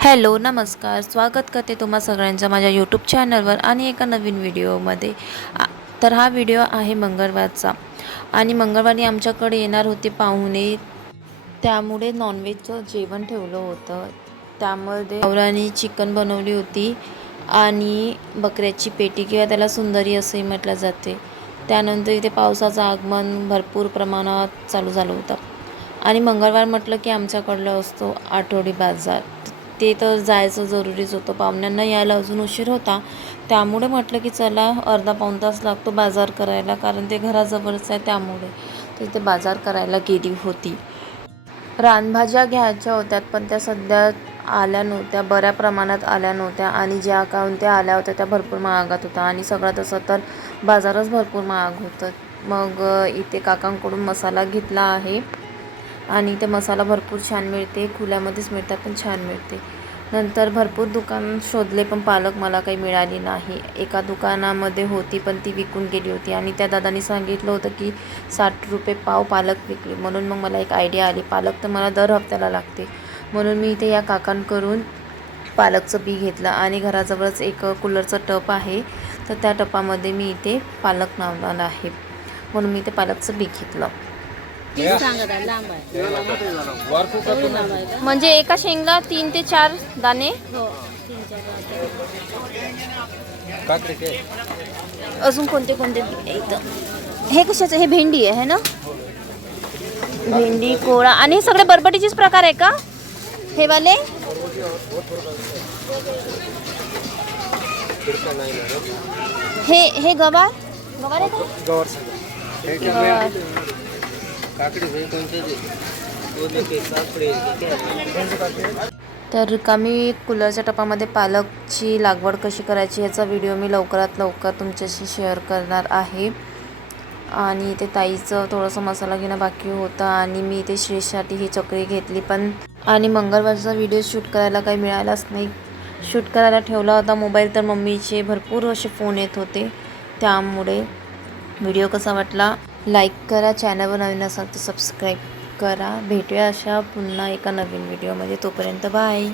Hello नमस्कार. स्वागत करते तुम्हा सगळ्यांचं माझ्या यूट्यूब चॅनलवर आणि एका नवीन व्हिडिओमध्ये तर हा व्हिडिओ आहे मंगळवारचा आणि मंगळवारी आमच्याकडे येणार होते पाहुणे. त्यामुळे नॉनव्हेजचं जेवण ठेवलं होतं. त्यामध्ये गौरानी चिकन बनवली होती आणि बकऱ्याची पेटी किंवा त्याला सुंदरी असंही म्हटलं जाते. त्यानंतर इथे पावसाचं आगमन भरपूर प्रमाणात चालू झालं होतं. आणि मंगळवार म्हटलं की आमच्याकडलं असतो आठवडी बाजार. ते तर जायचं जरुरीच होतं. पाहुण्यांना यायला अजून उशीर होता. त्यामुळे म्हटलं की चला अर्धा पाऊण तास लागतो बाजार करायला कारण ते घराजवळच आहे त्यामुळे. तर बाजार करायला गेली होती. रानभाज्या घ्यायच्या होत्या पण त्या सध्या आल्या नव्हत्या. बऱ्या प्रमाणात आल्या नव्हत्या आणि ज्या त्या आल्या होत्या त्या भरपूर महागात होत्या. आणि सगळ्यात असं तर बाजारच भरपूर महाग होतं. मग इथे काकांकडून मसाला घेतला आहे. आणि ते मसाला भरपूर छान मिळते खुल्यामध्येच मिळतात पण छान मिळते. नंतर भरपूर दुकान शोधले पण पालक मला काही मिळाली नाही. एका दुकानामध्ये होती पण ती विकून गेली होती. आणि त्या दादानी सांगितलं होतं की साठ रुपये पाव पालक विकली. म्हणून मग मला एक आयडिया आली. पालक तर मला दर हप्त्याला लागते. म्हणून मी इथे या काकांकडून पालकचं बी घेतलं. आणि घराजवळच एक कूलरचं टप आहे. तर त्या टपामध्ये मी इथे पालक लावणार आहे. म्हणून मी इथे पालकचं बी घेतलं. तीन सांगत आहे लांब आहे एवढी लांब आहे का म्हणजे एका शेंगला तीन ते चार दाणे? हो. तीन चार वाजता. अजून कोणते कोणते इथं हे कशाचं? हे भेंडी आहे है ना? भेंडी कोळा आणि हे सगळे बरबटीचेच प्रकार आहे का? हे वाले? हे हे गवार? गवार आहे का? गवार. तर रिकामी कूलरच्या टपामध्ये पालकची लागवड कशी करायची याचा व्हिडिओ मी लवकरात लवकर तुमच्याशी शेअर करणार आहे. आणि इथे ताईचं थोडंसं मसाला घेणं बाकी होतं आणि मी इथे श्रेषसाठी ही चक्री घेतली. पण आणि मंगळवारचा व्हिडिओ शूट करायला काही मिळालाच नाही. शूट करायला ठेवला होता मोबाईल तर मम्मीचे भरपूर असे फोन येत होते. त्यामुळे व्हिडिओ कसा वाटला? लाईक करा चॅनलवर नवीन असाल तर सबस्क्राईब करा. भेटूया अशा पुन्हा एका नवीन व्हिडिओमध्ये. तोपर्यंत बाय.